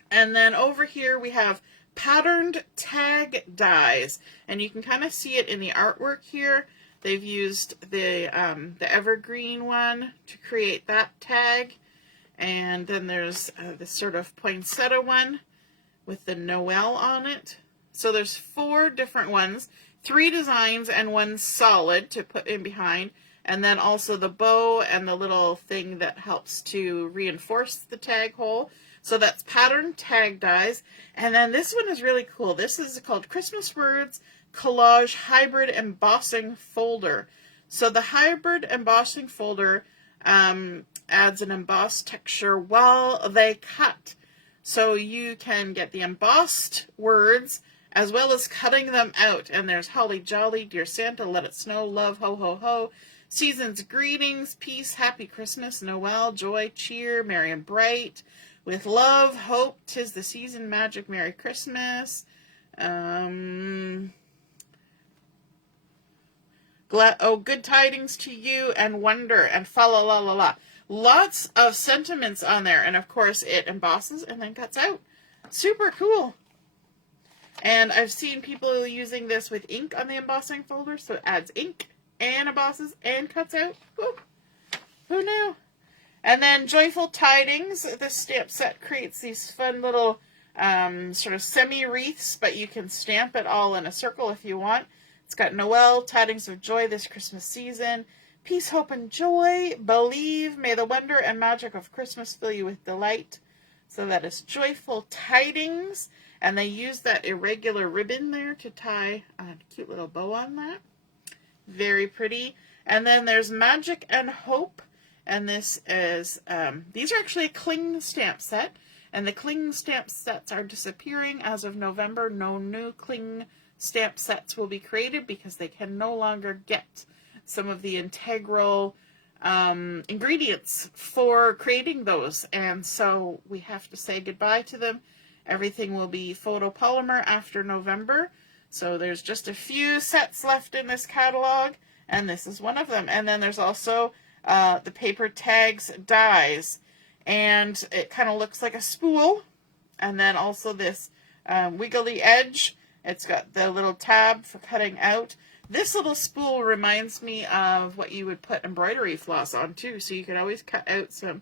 And then over here we have patterned tag dies, and you can kind of see it in the artwork here. They've used the evergreen one to create that tag, and then there's this sort of poinsettia one with the Noel on it. So there's 4 different ones, 3 designs and 1 solid to put in behind, and then also the bow and the little thing that helps to reinforce the tag hole. So that's patterned tag dies. And then this one is really cool. This is called Christmas Words Collage Hybrid Embossing Folder. So the hybrid embossing folder adds an embossed texture while they cut. So you can get the embossed words as well as cutting them out. And there's Holly Jolly, Dear Santa, Let It Snow, Love, Ho Ho Ho, Season's Greetings, Peace, Happy Christmas, Noel, Joy, Cheer, Merry and Bright, With Love, Hope, 'Tis the Season, Magic, Merry Christmas, Good Tidings to You, and Wonder, and Fa La La La La. Lots of sentiments on there, and of course it embosses and then cuts out. Super cool. And I've seen people using this with ink on the embossing folder, so it adds ink and embosses and cuts out. Woo. Who knew? And then Joyful Tidings. This stamp set creates these fun little sort of semi-wreaths, but you can stamp it all in a circle if you want. It's got Noel, Tidings of Joy this Christmas season, Peace, Hope, and Joy, Believe, May the Wonder and Magic of Christmas fill you with delight. So that is Joyful Tidings. And they use that irregular ribbon there to tie a cute little bow on that. Very pretty. And then there's Magic and Hope. And this is, these are actually a cling stamp set. And the cling stamp sets are disappearing as of November. No new cling stamp sets will be created because they can no longer get some of the integral ingredients for creating those. And so we have to say goodbye to them. Everything will be photopolymer after November. So there's just a few sets left in this catalog, and this is one of them. And then there's also the paper tags dies, and it kind of looks like a spool. And then also this wiggly edge. It's got the little tab for cutting out. This little spool reminds me of what you would put embroidery floss on too, so you could always cut out some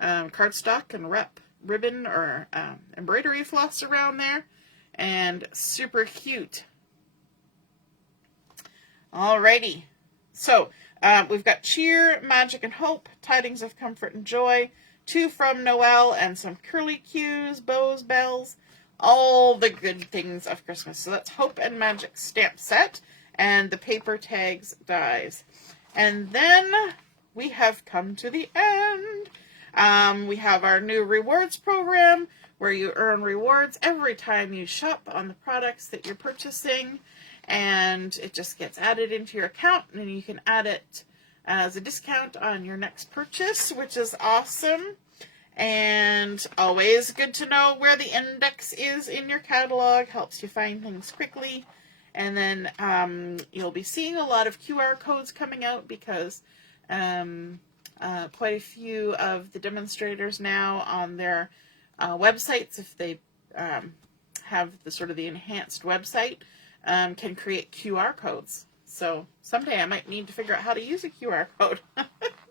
cardstock and wrap ribbon or embroidery floss around there, and super cute. Alrighty, so we've got cheer, magic, and hope, tidings of comfort and joy, to from Noel, and some curly cues, bows, bells, all the good things of Christmas. So that's Hope and Magic stamp set, and the paper tags dies. And then we have come to the end. We have our new rewards program where you earn rewards every time you shop on the products that you're purchasing, and it just gets added into your account, and then you can add it as a discount on your next purchase, which is awesome. And always good to know where the index is in your catalog, helps you find things quickly. And then you'll be seeing a lot of QR codes coming out because quite a few of the demonstrators now on their websites, if they have the sort of the enhanced website, can create QR codes. So someday I might need to figure out how to use a QR code.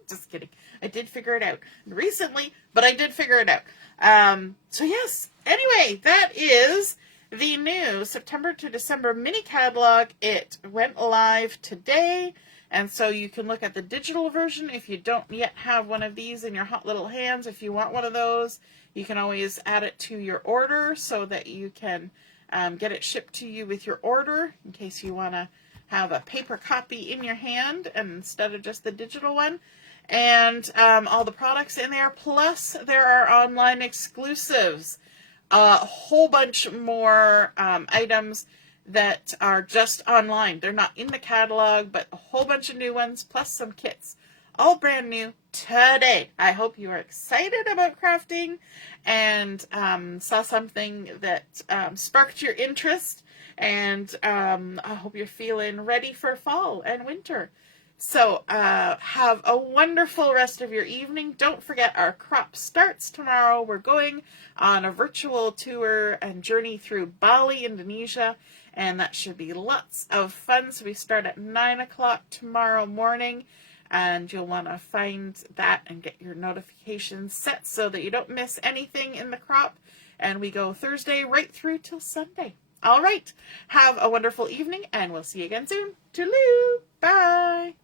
Just kidding. I did figure it out recently, but I did figure it out. So yes, anyway, that is the new September to December mini catalog. It went live today, and so you can look at the digital version if you don't yet have one of these in your hot little hands. If you want one of those, you can always add it to your order so that you can get it shipped to you with your order in case you want to have a paper copy in your hand instead of just the digital one. And all the products in there, plus there are online exclusives, a whole bunch more items that are just online. They're not in the catalog, but a whole bunch of new ones, plus some kits, all brand new today. I hope you are excited about crafting and saw something that sparked your interest, and I hope you're feeling ready for fall and winter. So have a wonderful rest of your evening. Don't forget our crop starts tomorrow. We're going on a virtual tour and journey through Bali, Indonesia, and that should be lots of fun. So we start at 9 o'clock tomorrow morning, and you'll want to find that and get your notifications set so that you don't miss anything in the crop. And we go Thursday right through till Sunday. All right. Have a wonderful evening, and we'll see you again soon. Toodaloo. Bye.